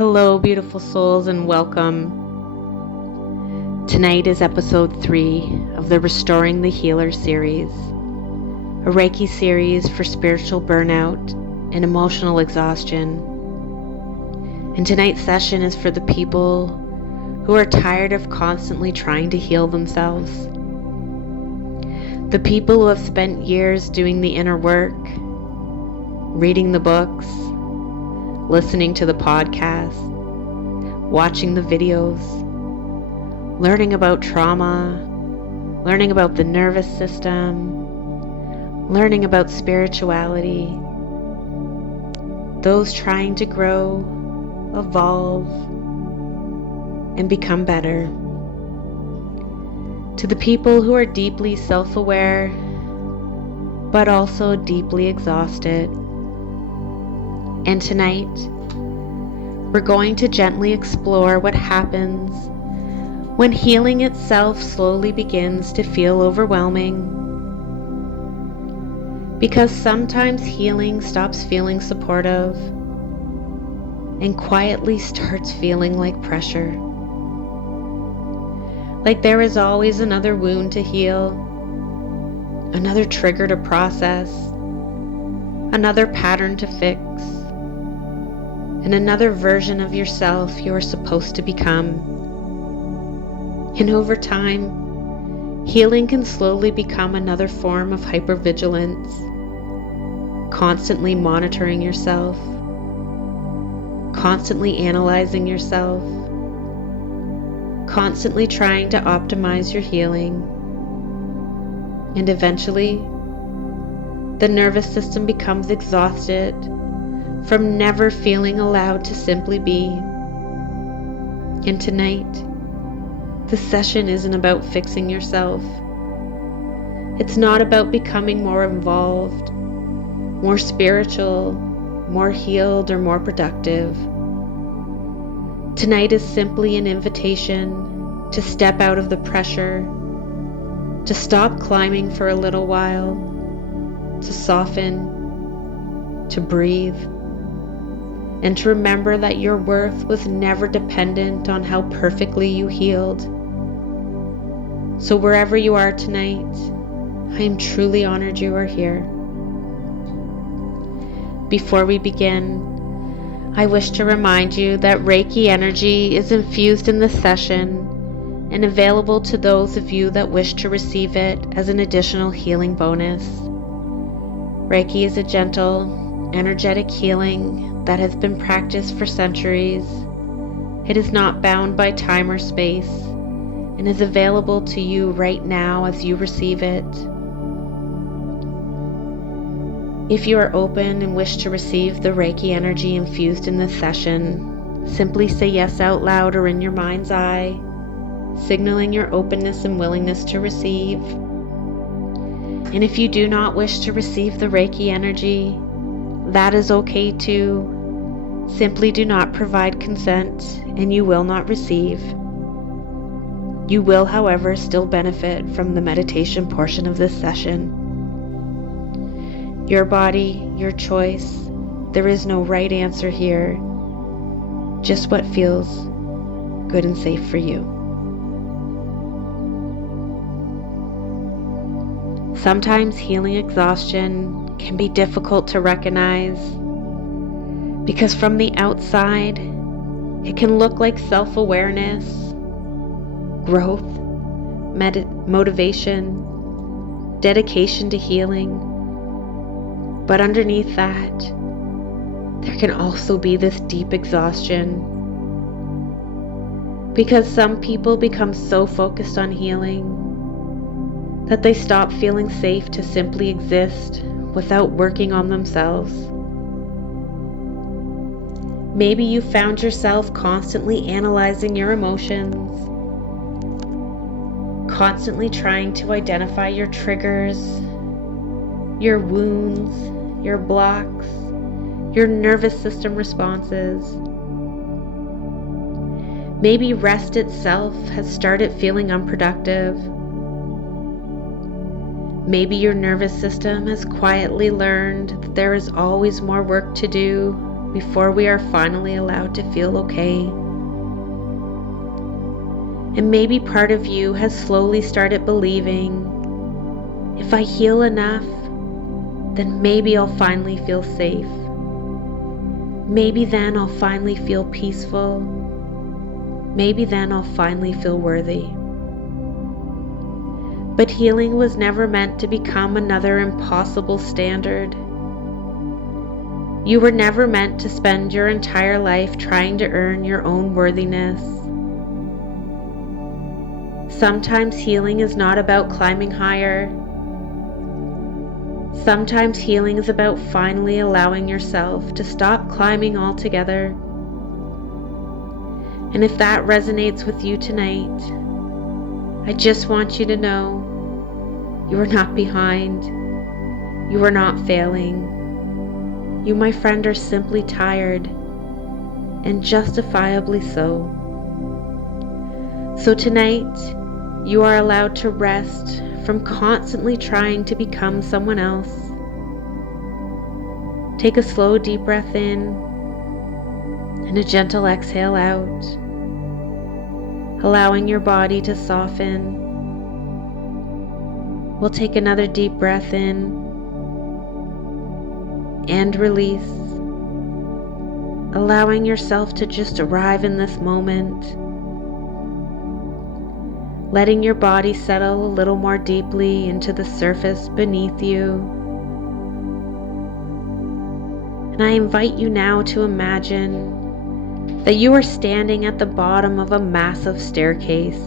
Hello, beautiful souls, and welcome. Tonight is episode 3 of the Restoring the Healer series, a Reiki series for spiritual burnout and emotional exhaustion. And tonight's session is for the people who are tired of constantly trying to heal themselves. The people who have spent years doing the inner work, reading the books, listening to the podcast, watching the videos, learning about trauma, learning about the nervous system, learning about spirituality, those trying to grow, evolve, and become better. To the people who are deeply self-aware, but also deeply exhausted. And tonight, we're going to gently explore what happens when healing itself slowly begins to feel overwhelming. Because sometimes healing stops feeling supportive and quietly starts feeling like pressure. Like there is always another wound to heal, another trigger to process, another pattern to fix, and another version of yourself you are supposed to become. And over time, healing can slowly become another form of hypervigilance, constantly monitoring yourself, constantly analyzing yourself, constantly trying to optimize your healing. And eventually, the nervous system becomes exhausted from never feeling allowed to simply be. And tonight, the session isn't about fixing yourself. It's not about becoming more involved, more spiritual, more healed, or more productive. Tonight is simply an invitation to step out of the pressure, to stop climbing for a little while, to soften, to breathe, and to remember that your worth was never dependent on how perfectly you healed. So wherever you are tonight, I am truly honored you are here. Before we begin, I wish to remind you that Reiki energy is infused in this session and available to those of you that wish to receive it as an additional healing bonus. Reiki is a gentle, energetic healing that has been practiced for centuries. It is not bound by time or space and is available to you right now as you receive it. If you are open and wish to receive the Reiki energy infused in this session, simply say yes out loud or in your mind's eye, signaling your openness and willingness to receive. And if you do not wish to receive the Reiki energy, that is okay too. Simply do not provide consent and you will not receive. You will, however, still benefit from the meditation portion of this session. Your body, your choice. There is no right answer here. Just what feels good and safe for you. Sometimes healing exhaustion can be difficult to recognize because from the outside, it can look like self-awareness, growth, motivation, dedication to healing. But underneath that, there can also be this deep exhaustion. Because some people become so focused on healing that they stop feeling safe to simply exist without working on themselves. Maybe you found yourself constantly analyzing your emotions, constantly trying to identify your triggers, your wounds, your blocks, your nervous system responses. Maybe rest itself has started feeling unproductive. Maybe your nervous system has quietly learned that there is always more work to do before we are finally allowed to feel okay. And maybe part of you has slowly started believing, if I heal enough, then maybe I'll finally feel safe. Maybe then I'll finally feel peaceful. Maybe then I'll finally feel worthy. But healing was never meant to become another impossible standard. You were never meant to spend your entire life trying to earn your own worthiness. Sometimes healing is not about climbing higher. Sometimes healing is about finally allowing yourself to stop climbing altogether. And if that resonates with you tonight, I just want you to know you are not behind. You are not failing. You, my friend, are simply tired, and justifiably so. So tonight, you are allowed to rest from constantly trying to become someone else. Take a slow, deep breath in and a gentle exhale out, allowing your body to soften. We'll take another deep breath in and release, allowing yourself to just arrive in this moment, letting your body settle a little more deeply into the surface beneath you. And I invite you now to imagine that you are standing at the bottom of a massive staircase.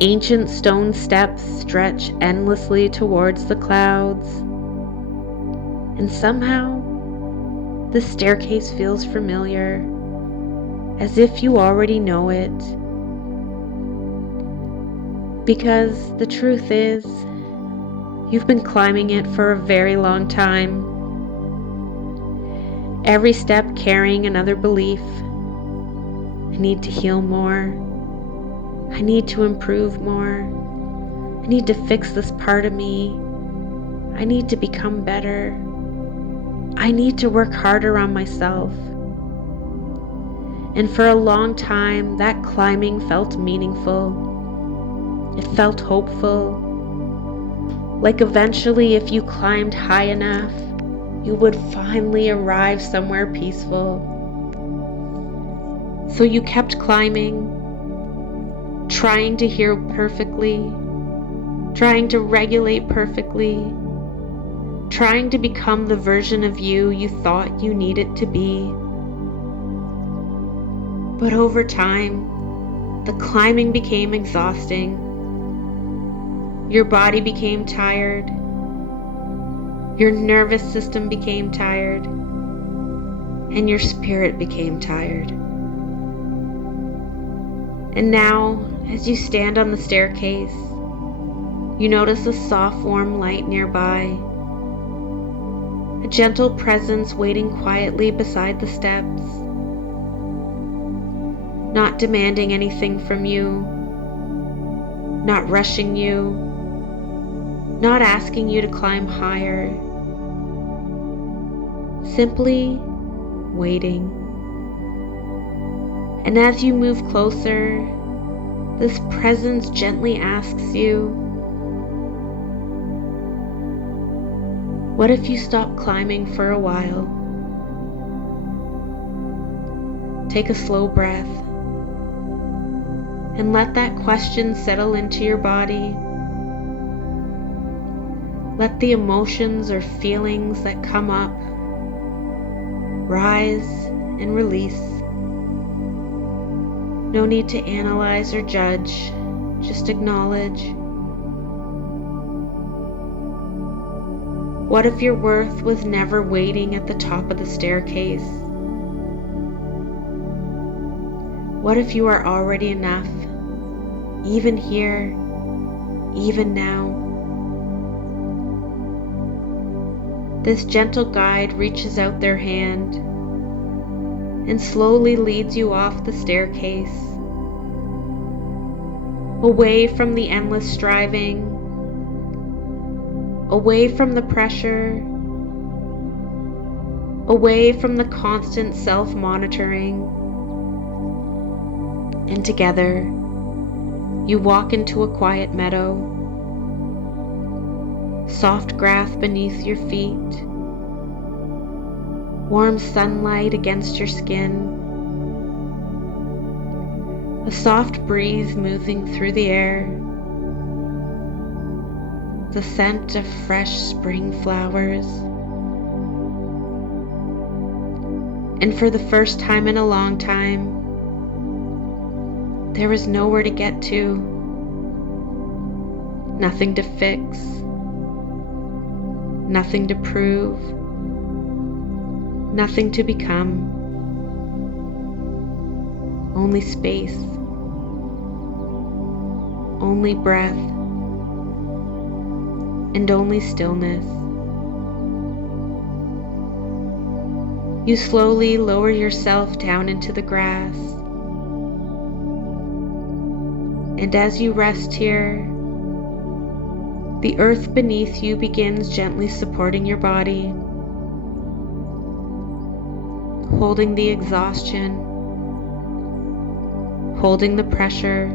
Ancient stone steps stretch endlessly towards the clouds, and somehow the staircase feels familiar, as if you already know it. Because the truth is, you've been climbing it for a very long time. Every step carrying another belief. I need to heal more. I need to improve more. I need to fix this part of me. I need to become better. I need to work harder on myself. And for a long time, that climbing felt meaningful. It felt hopeful, like eventually if you climbed high enough, you would finally arrive somewhere peaceful. So you kept climbing, trying to heal perfectly, trying to regulate perfectly, trying to become the version of you thought you needed to be. But over time, the climbing became exhausting. Your body became tired. Your nervous system became tired. And your spirit became tired. And now, as you stand on the staircase, you notice a soft, warm light nearby. A gentle presence waiting quietly beside the steps. Not demanding anything from you. Not rushing you. Not asking you to climb higher, simply waiting. And as you move closer, this presence gently asks you, what if you stop climbing for a while? Take a slow breath and let that question settle into your body. Let the emotions or feelings that come up rise and release. No need to analyze or judge, just acknowledge. What if your worth was never waiting at the top of the staircase? What if you are already enough, even here, even now? This gentle guide reaches out their hand and slowly leads you off the staircase, away from the endless striving, away from the pressure, away from the constant self-monitoring, and together you walk into a quiet meadow, soft grass beneath your feet, warm sunlight against your skin, a soft breeze moving through the air, the scent of fresh spring flowers. And for the first time in a long time, there is nowhere to get to, nothing to fix, nothing to prove, nothing to become, only space, only breath, and only stillness. You slowly lower yourself down into the grass, and as you rest here, the earth beneath you begins gently supporting your body, holding the exhaustion, holding the pressure,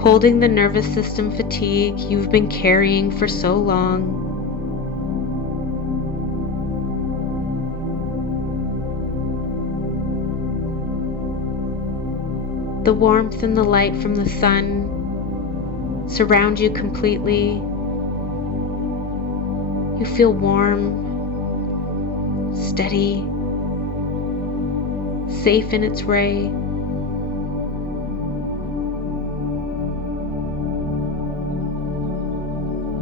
holding the nervous system fatigue you've been carrying for so long. The warmth and the light from the sun surround you completely. You feel warm, steady, safe in its ray.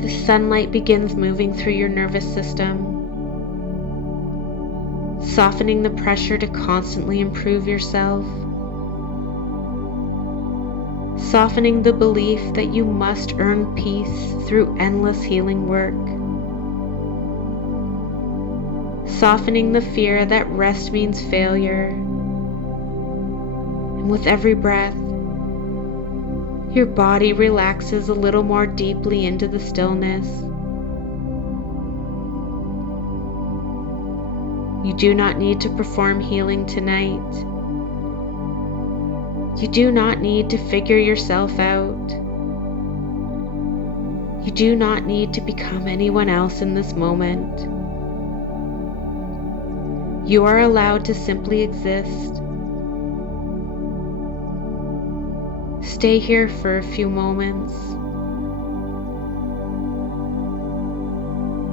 The sunlight begins moving through your nervous system, softening the pressure to constantly improve yourself, softening the belief that you must earn peace through endless healing work, softening the fear that rest means failure. And with every breath, your body relaxes a little more deeply into the stillness. You do not need to perform healing tonight. You do not need to figure yourself out. You do not need to become anyone else in this moment. You are allowed to simply exist. Stay here for a few moments,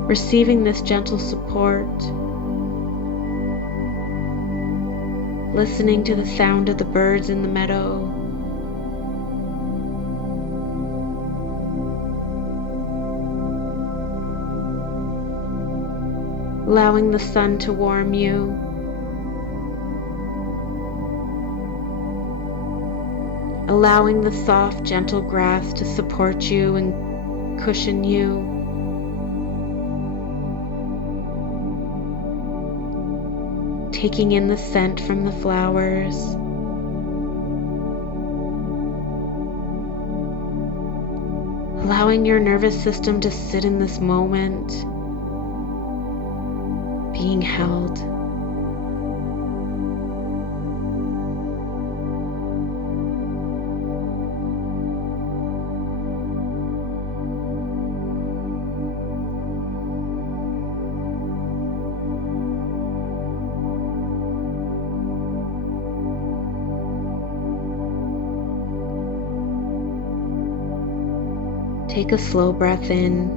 receiving this gentle support, listening to the sound of the birds in the meadow, allowing the sun to warm you, allowing the soft, gentle grass to support you and cushion you. Taking in the scent from the flowers. Allowing your nervous system to sit in this moment, being held. Take a slow breath in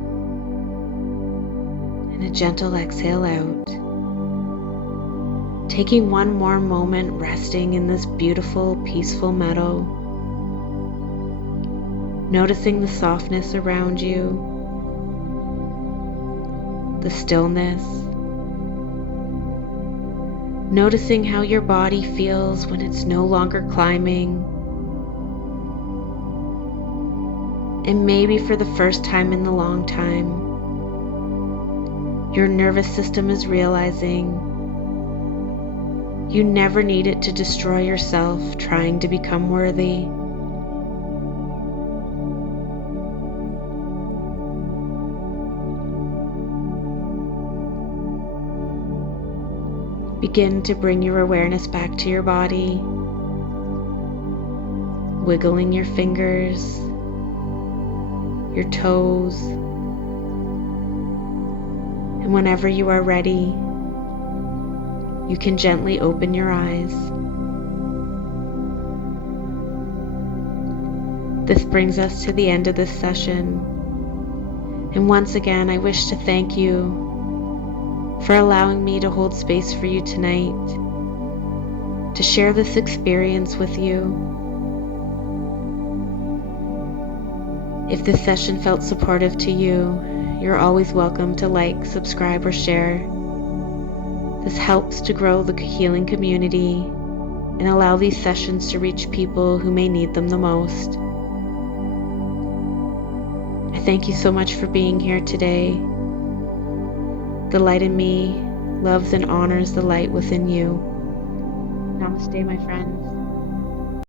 and a gentle exhale out. Taking one more moment resting in this beautiful, peaceful meadow. Noticing the softness around you, the stillness. Noticing how your body feels when it's no longer climbing. And maybe for the first time in a long time, your nervous system is realizing you never needed to destroy yourself trying to become worthy. Begin to bring your awareness back to your body, wiggling your fingers, your toes, and whenever you are ready, you can gently open your eyes. This brings us to the end of this session, and once again I wish to thank you for allowing me to hold space for you tonight, to share this experience with you. If this session felt supportive to you, you're always welcome to like, subscribe, or share. This helps to grow the healing community and allow these sessions to reach people who may need them the most. I thank you so much for being here today. The light in me loves and honors the light within you. Namaste, my friends.